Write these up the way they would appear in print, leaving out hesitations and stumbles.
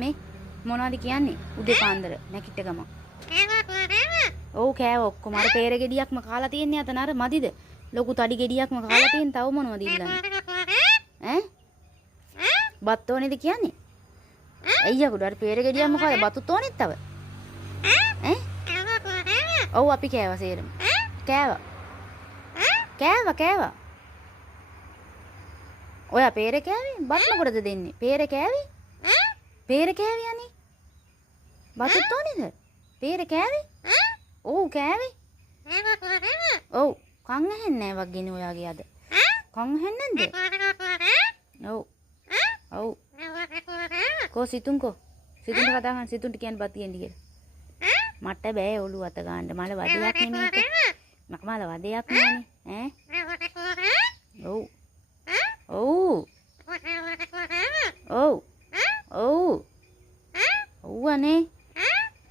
මේ මොනවද කියන්නේ? උදේ පාන්දර නැකිට ගම. ඔව් කෑව ඔක්කොම අර peer ගෙඩියක්ම කාලා තියන්නේ අතන අර මදිද? ලොකු තඩි ගෙඩියක්ම කාලා තියෙන තව මොනවද ඉල්ලන්නේ? ඈ? බත් ඕනේද කියන්නේ? අයියා කුඩ අර peer ගෙඩියක් මොකද බතුත් ඕනෙත් තව? ඈ? ඔව් අපි කෑවා සේරම. කෑවා. කෑවා. ඔයා peer කෑවේ? බත් මොකටද දෙන්නේ? peer කෑවේ? peer කෑවේ අනේ. බතුත් ඕනේද? peer කෑවේ? ඔව් කෑවේ. ඔව් කන් ඇහෙන්නේ නැහැ වගේනේ ඔයාගේ අද. කන් ඇහෙන්නේ නැද්ද? ඔව්. ඔව්. සිතුන්ට කතා කරන් සිතුන්ට කියන්න බත් කියන්න කියලා. මට බෑ ඔළුව අත ගන්න. මල වදයක් නෙමේක. මල වදයක් නෙමේ. ඔව්. ඔව්. ඔව්. ඔව්. ඔව් අනේ.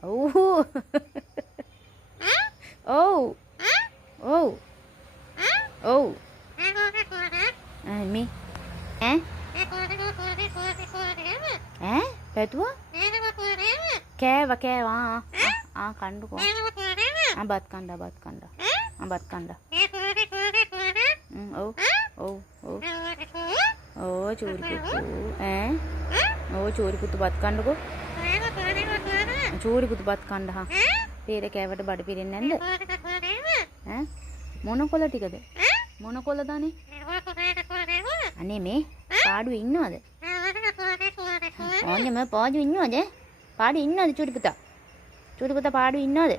ඔව්. ඔව්. ඔව්. ඔව්. මේ ඈ පැතුවා කෑවා කණ්ඩුකෝ බත් කණ්ඩා ඔව් චූරි පුතු චූරි පුතු බත් කණ්ඩුකෝ චූරි පුතු බත් කණ්ඩා peer කෑවට බඩ පිරෙන්නේ නැන්ද මොන කොළ ටිකද මොන කොළද අනේ මේ පාඩුවේ ඉන්නවද ඕන්නේ මම පාඩුවේ ඉන්නවද පාඩුවේ ඉන්නවද චූටි පුතා පාඩුවේ ඉන්නවද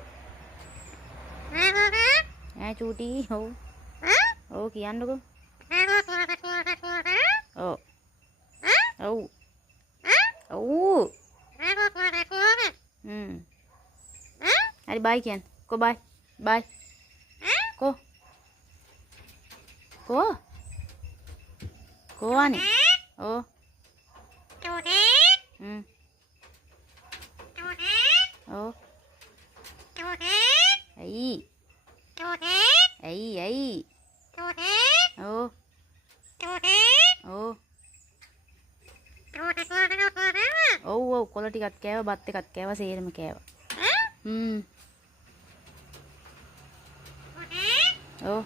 චූටි ඔව් කියන්නකෝ ඔව් හරි බයි කියන්න කො බයි කො අනේ ඔව් ඔව් ඇයි ඔව් ඔව් කොළ ටිකක් කෑවා බත් එකක් කෑවා සේරම කෑවා ඔව්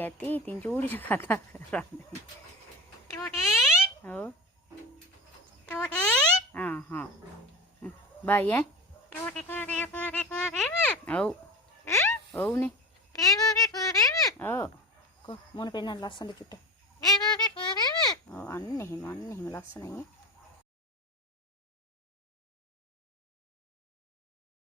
ඇති ඉතින් චූටිට කතා කරන්නේ ඔව් බයි ඔව් ඔව්නේ ඔව් කො මොන පෙන්නන්න ලස්සනද චුට්ට ඔව් අන්න එහෙම ලස්සනයි